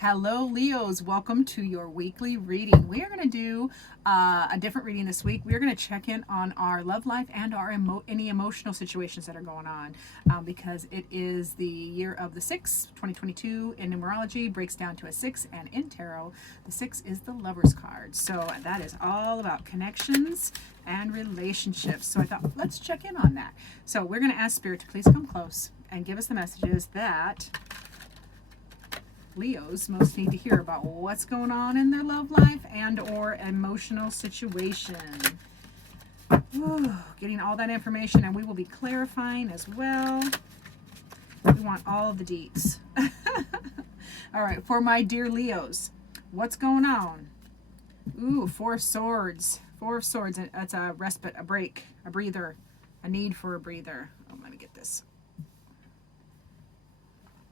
Hello, Leos. Welcome to your weekly reading. We are going to do a different reading this week. We are going to check in on our love life and our any emotional situations that are going on because it is the year of the 6, 2022 in numerology, breaks down to a 6, and in tarot, the 6 is the Lover's card. So that is all about connections and relationships. So I thought, let's check in on that. So we're going to ask Spirit to please come close and give us the messages that Leos most need to hear about what's going on in their love life and or emotional situation. Ooh, getting all that information, and we will be clarifying as well. We want all the deets. All right, for my dear Leos, what's going on? Ooh, 4 of Swords. 4 of Swords, that's a respite, a break, a breather, a need for a breather. Oh, let me get this.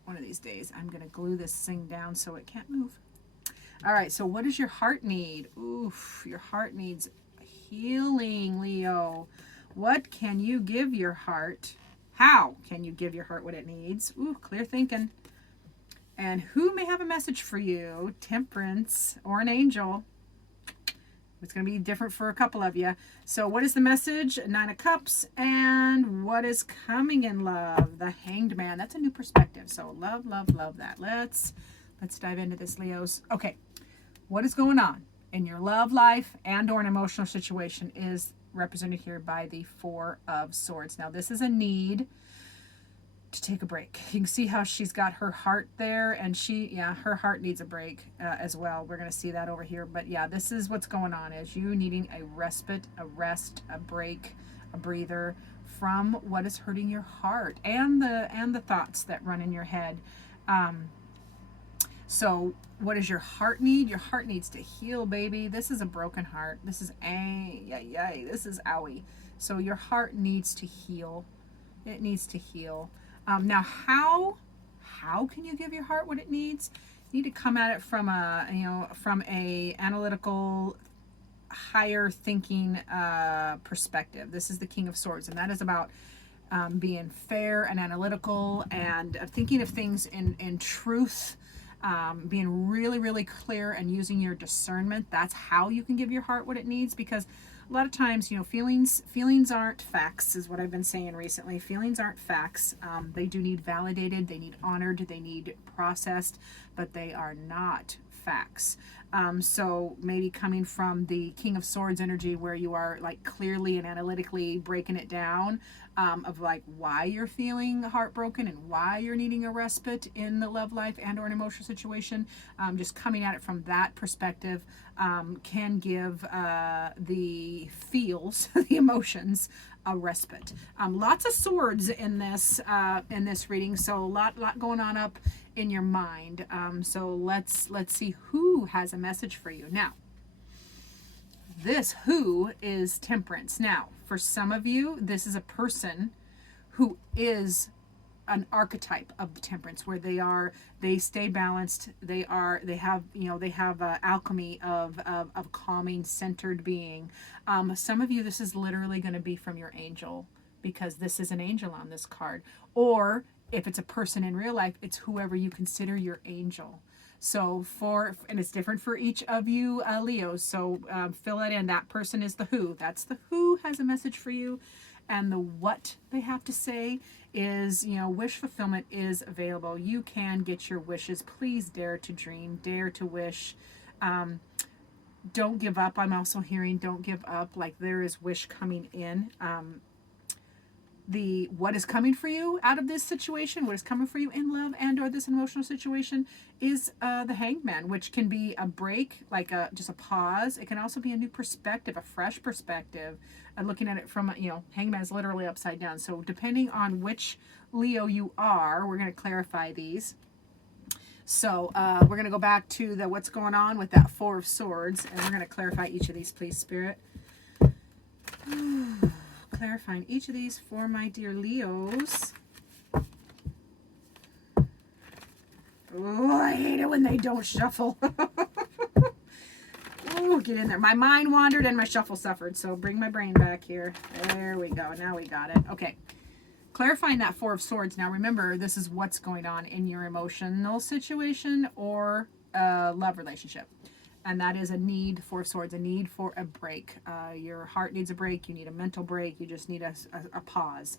One of these days I'm going to glue this thing down so it can't move. All right, so what does your heart need? Oof, your heart needs healing, Leo. What can you give your heart? How can you give your heart what it needs? Ooh, clear thinking. And who may have a message for you? Temperance or an angel. It's going to be different for a couple of you. So what is the message? 9 of Cups. And what is coming in love? The Hanged Man. That's a new perspective. So love, love, love that. Let's dive into this, Leos. Okay. What is going on in your love life and or an emotional situation is represented here by the 4 of Swords. Now, this is a need to take a break. You can see how she's got her heart there, and her heart needs a break as well. We're going to see that over here. But yeah, this is what's going on, is you needing a respite, a rest, a break, a breather from what is hurting your heart and the thoughts that run in your head. So what does your heart need? Your heart needs to heal, baby. This is a broken heart. This is this is owie. So your heart needs to heal. It needs to heal. Now, how can you give your heart what it needs? You need to come at it from a analytical, higher thinking perspective. This is the King of Swords, and that is about being fair and analytical and thinking of things in truth. Being really, really clear and using your discernment. That's how you can give your heart what it needs, because a lot of times, feelings aren't facts, is what I've been saying recently. Feelings aren't facts. They do need validated, they need honored, they need processed, but they are not facts. So maybe coming from the King of Swords energy, where you are like clearly and analytically breaking it down, of like why you're feeling heartbroken and why you're needing a respite in the love life and or an emotional situation, just coming at it from that perspective can give the feels, the emotions, a respite. Lots of swords in this reading, so a lot going on up in your mind. So let's see who has a message for you now. This who is Temperance. Now, for some of you, this is a person who is an archetype of the Temperance, where they stay balanced. They have alchemy of calming, centered being. Some of you, this is literally going to be from your angel, because this is an angel on this card. Or if it's a person in real life, it's whoever you consider your angel. So and it's different for each of you, Leos. So fill it in. That person is the who. That's the who has a message for you. And the what they have to say is, wish fulfillment is available. You can get your wishes. Please dare to dream, dare to wish. Don't give up. I'm also hearing don't give up. Like there is wish coming in. What is coming for you out of this situation, what is coming for you in love and or this emotional situation, is the Hanged Man, which can be a break, like just a pause. It can also be a new perspective, a fresh perspective, looking at it from Hanged Man is literally upside down. So depending on which Leo you are, we're going to clarify these. So we're going to go back to the what's going on with that 4 of Swords, and we're going to clarify each of these, please, Spirit. Clarifying each of these for my dear Leos. Oh, I hate it when they don't shuffle. Oh, get in there. My mind wandered and my shuffle suffered, so bring my brain back here. There we go. Now we got it. Okay. Clarifying that 4 of Swords. Now remember, this is what's going on in your emotional situation or a love relationship. And that is a need for swords, a need for a break. Your heart needs a break. You need a mental break. You just need a pause.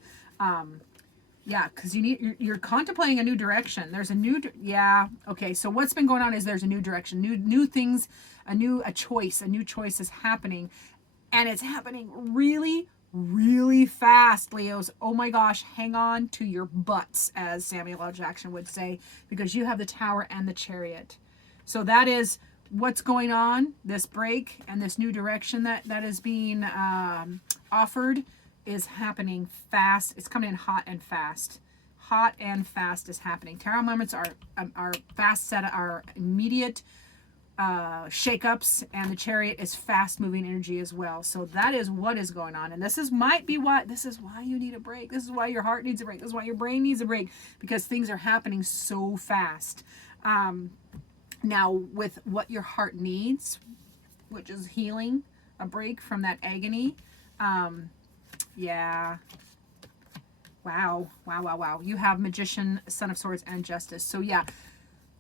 Yeah, because you're contemplating a new direction. There's a new okay. So what's been going on is there's a new direction, new things, a new choice is happening, and it's happening really, really fast, Leos. Oh my gosh, hang on to your butts, as Samuel L. Jackson would say, because you have the Tower and the Chariot. So that is what's going on. This break and this new direction that is being offered is happening fast. It's coming in hot and fast. Hot and fast is happening. Tarot moments are fast set, are immediate shakeups, and the Chariot is fast moving energy as well. So that is what is going on, and this is why you need a break. This is why your heart needs a break. This is why your brain needs a break, because things are happening so fast. Now, with what your heart needs, which is healing, a break from that agony. Yeah. Wow. You have Magician, Son of Swords, and Justice. So yeah,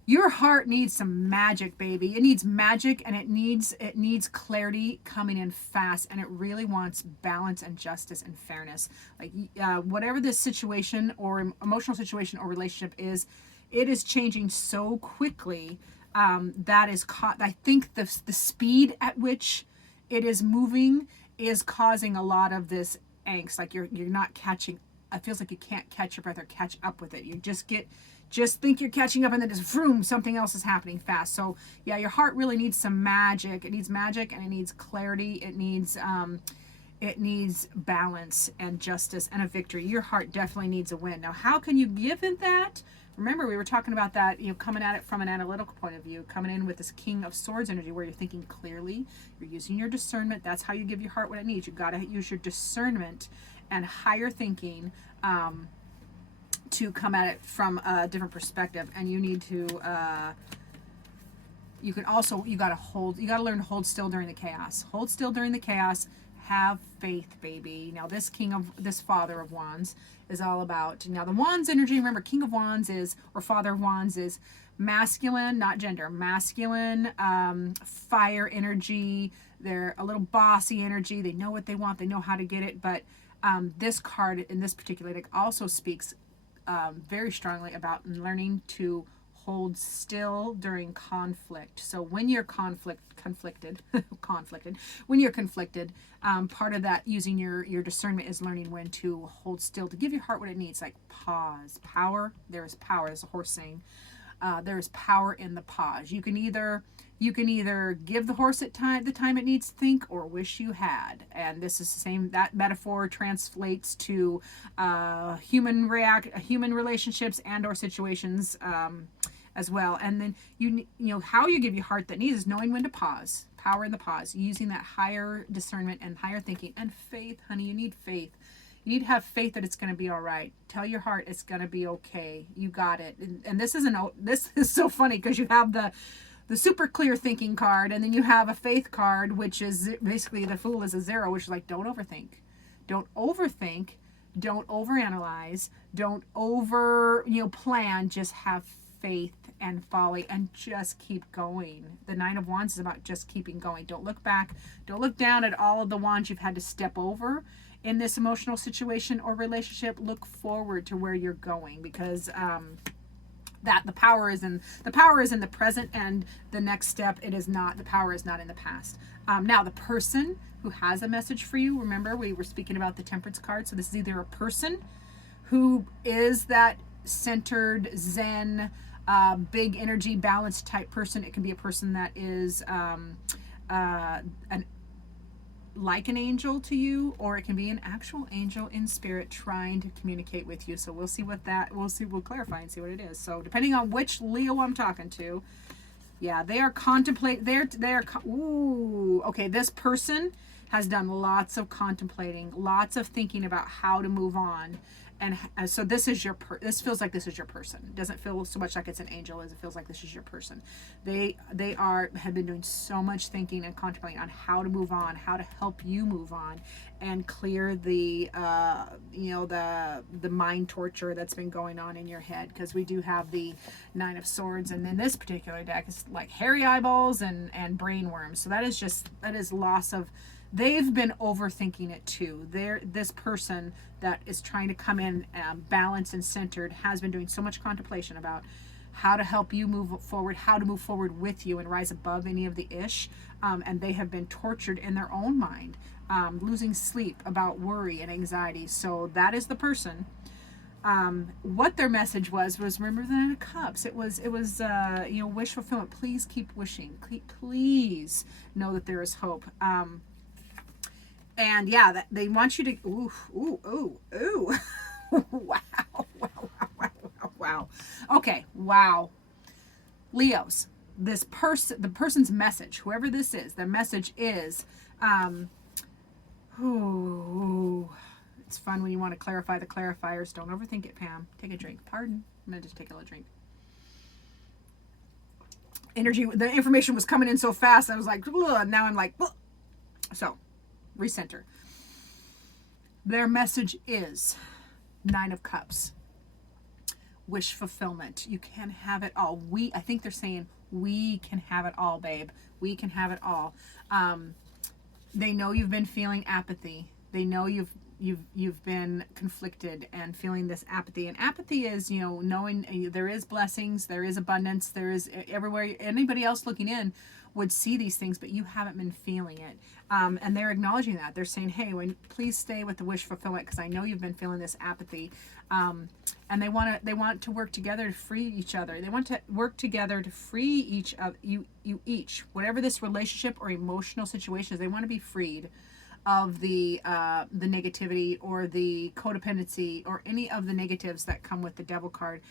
your heart needs some magic, baby. It needs magic, and it needs clarity coming in fast, and it really wants balance and justice and fairness. Like whatever this situation or emotional situation or relationship is, it is changing so quickly. That is I think the speed at which it is moving is causing a lot of this angst. Like you're not catching. It feels like you can't catch your breath or catch up with it. You just think you're catching up, and then just vroom, something else is happening fast. So yeah, your heart really needs some magic. It needs magic, and it needs clarity. It needs balance and justice and a victory. Your heart definitely needs a win. Now, how can you give it that? Remember, we were talking about that, coming at it from an analytical point of view, coming in with this King of Swords energy where you're thinking clearly, you're using your discernment. That's how you give your heart what it needs. You've got to use your discernment and higher thinking to come at it from a different perspective. And you need to, you got to learn to hold still during the chaos. Hold still during the chaos. Have faith, baby. Now, this Father of Wands is all about, now the Wands energy, remember, King of Wands or Father of Wands is masculine, not gender, masculine, fire energy. They're a little bossy energy. They know what they want. They know how to get it. But this card in this particular deck also speaks very strongly about learning to hold still during conflict. So when you're conflicted, when you're conflicted, part of that using your discernment is learning when to hold still, to give your heart what it needs, like pause. Power, there is power, as a horse saying. There is power in the pause. You can either give the horse the time it needs to think, or wish you had. And this is the same. That metaphor translates to human relationships and or situations as well. And then you know how you give your heart that needs is knowing when to pause. Power in the pause, using that higher discernment and higher thinking and faith, honey. You need faith. You need to have faith that it's going to be all right. Tell your heart it's going to be okay. You got it. And this is so funny because you have the super clear thinking card, and then you have a faith card, which is basically the Fool is a 0, which is like, don't overthink. Don't overthink. Don't overanalyze. Don't plan. Just have faith and folly and just keep going. The 9 of Wands is about just keeping going. Don't look back. Don't look down at all of the wands you've had to step over in this emotional situation or relationship. Look forward to where you're going, because that the power is in the present, and the next step, the power is not in the past. Now, the person who has a message for you, remember we were speaking about the Temperance card. So this is either a person who is that centered Zen, big energy, balanced type person. It can be a person that is like an angel to you, or it can be an actual angel in spirit trying to communicate with you. So we'll clarify and see what it is. So depending on which Leo I'm talking to, yeah, they are okay, this person has done lots of contemplating, lots of thinking about how to move on. So this is this feels like this is your person. It doesn't feel so much like it's an angel as it feels like this is your person. Have been doing so much thinking and contemplating on how to move on, how to help you move on and clear the the mind torture that's been going on in your head, because we do have the 9 of Swords, and then this particular deck is like hairy eyeballs and brain worms. So that is loss of. They've been overthinking it too. This person that is trying to come in balanced and centered has been doing so much contemplation about how to help you move forward, how to move forward with you and rise above any of the ish. And they have been tortured in their own mind, losing sleep about worry and anxiety. So that is the person. What their message was remember the 9 of Cups. It was wish fulfillment. Please keep wishing. Please know that there is hope. And yeah, that they want you to, wow. Okay, wow. Leos, the person's message, whoever this is, their message is, it's fun when you want to clarify the clarifiers. Don't overthink it, Pam. Take a drink. Pardon. I'm going to just take a little drink. The information was coming in so fast. I was like, now I'm like, ugh. So, recenter. Their message is 9 of Cups. Wish fulfillment. You can have it all. I think they're saying we can have it all, babe. We can have it all. They know you've been feeling apathy. They know you've been conflicted and feeling this apathy. And apathy is, knowing there is blessings, there is abundance, there is everywhere. Anybody else looking in would see these things, but you haven't been feeling it. And they're acknowledging that. They're saying, hey, please stay with the wish fulfillment, because I know you've been feeling this apathy. And they want to work together to free each other. They want to work together to free each of you each, whatever this relationship or emotional situation is. They want to be freed of the negativity or the codependency or any of the negatives that come with the Devil card.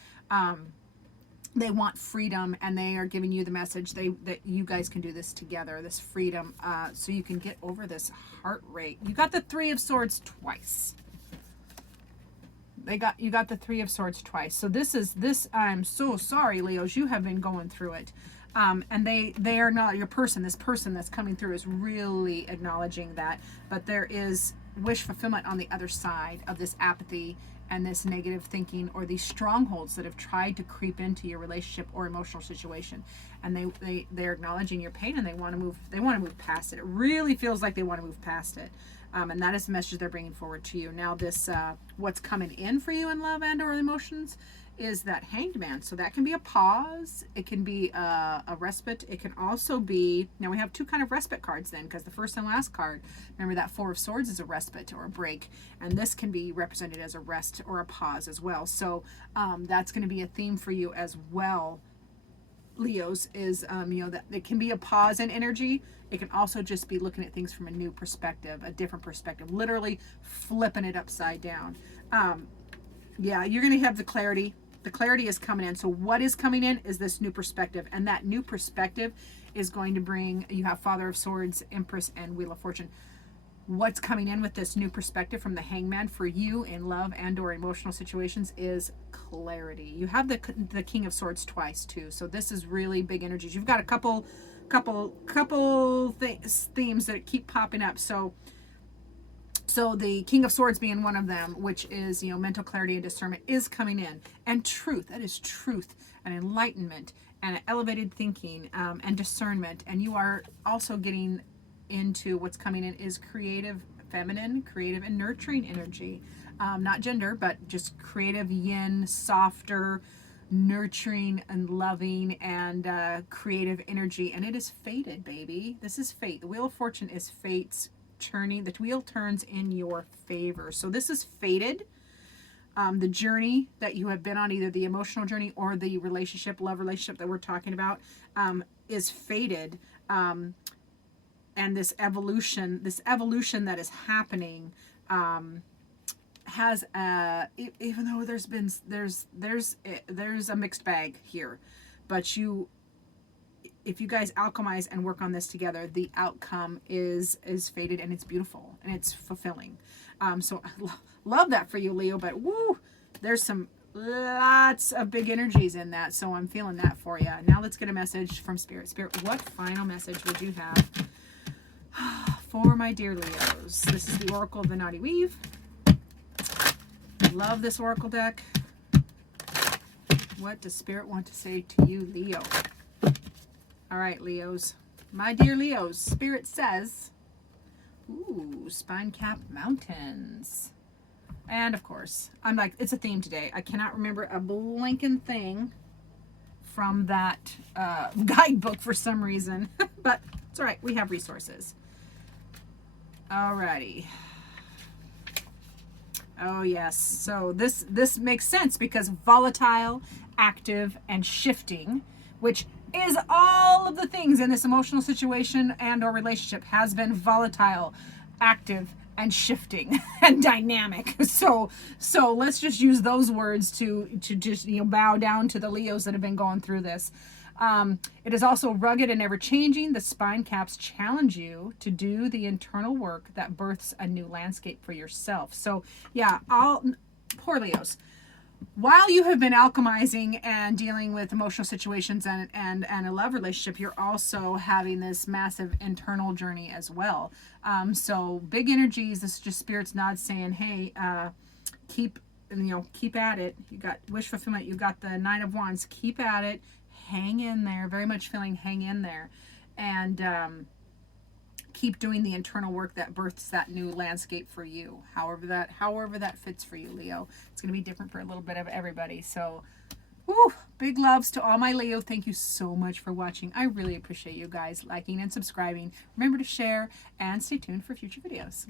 They want freedom, and they are giving you the message that you guys can do this together, this freedom, so you can get over this heart rate. You got the 3 of Swords twice. You got the 3 of Swords twice. So this. I'm so sorry, Leos. You have been going through it, and they are not your person. This person that's coming through is really acknowledging that, but there is wish fulfillment on the other side of this apathy and this negative thinking, or these strongholds that have tried to creep into your relationship or emotional situation. And they're acknowledging your pain, and they want to move past it. It really feels like they want to move past it. And that is the message they're bringing forward to you. Now this, what's coming in for you in love and or emotions is that Hanged Man. So that can be a pause. It can be a respite. It can also be, now we have 2 kind of respite cards then, because the first and last card, remember that 4 of Swords is a respite or a break. And this can be represented as a rest or a pause as well. So that's going to be a theme for you as well, Leos, is that it can be a pause in energy. It can also just be looking at things from a new perspective, a different perspective, literally flipping it upside down. Yeah, you're going to have the clarity. The clarity is coming in. So what is coming in is this new perspective, and that new perspective is going to bring, you have Father of Swords, Empress, and Wheel of Fortune. What's coming in with this new perspective from the Hangman for you in love and or emotional situations is clarity. You have the King of Swords twice too. So this is really big energies. You've got a couple themes that keep popping up. So the King of Swords being one of them, which is, mental clarity and discernment, is coming in. And truth, that is truth and enlightenment and elevated thinking and discernment. And you are also getting into what's coming in is creative, feminine, creative and nurturing energy. Not gender, but just creative yin, softer, nurturing and loving and creative energy. And it is fated, baby. This is fate. The Wheel of Fortune is fate's turning. The wheel turns in your favor. So this is fated. The journey that you have been on, either the emotional journey or the love relationship that we're talking about, is fated. And this evolution that is happening, has even though there's a mixed bag here, but if you guys alchemize and work on this together, the outcome is fated, and it's beautiful and it's fulfilling. So I love that for you, Leo. But woo, there's some lots of big energies in that, so I'm feeling that for you. Now let's get a message from Spirit. Spirit, what final message would you have for my dear Leos? This is the Oracle of the Naughty Weave. Love this Oracle deck. What does Spirit want to say to you, Leo? All right, Leos. My dear Leos, Spirit says, ooh, Spine-Capped Mountains. And of course, I'm like, it's a theme today. I cannot remember a blinking thing from that guidebook for some reason. But it's all right. We have resources. All righty. Oh, yes. So this makes sense because volatile, active, and shifting, which is all of the things in this emotional situation and or relationship, has been volatile, active, and shifting and dynamic. So let's just use those words to just, you know, bow down to the Leos that have been going through this. It is also rugged and ever changing. The spine caps challenge you to do the internal work that births a new landscape for yourself. So yeah, poor Leos. While you have been alchemizing and dealing with emotional situations and a love relationship, you're also having this massive internal journey as well. So big energies. This is just Spirit's nod saying, hey, keep at it. You got wish fulfillment. You got the Nine of Wands. Keep at it. Hang in there. Very much feeling hang in there, and keep doing the internal work that births that new landscape for you. However that fits for you, Leo. It's going to be different for a little bit of everybody. So, woo, big loves to all my Leo. Thank you so much for watching. I really appreciate you guys liking and subscribing. Remember to share and stay tuned for future videos.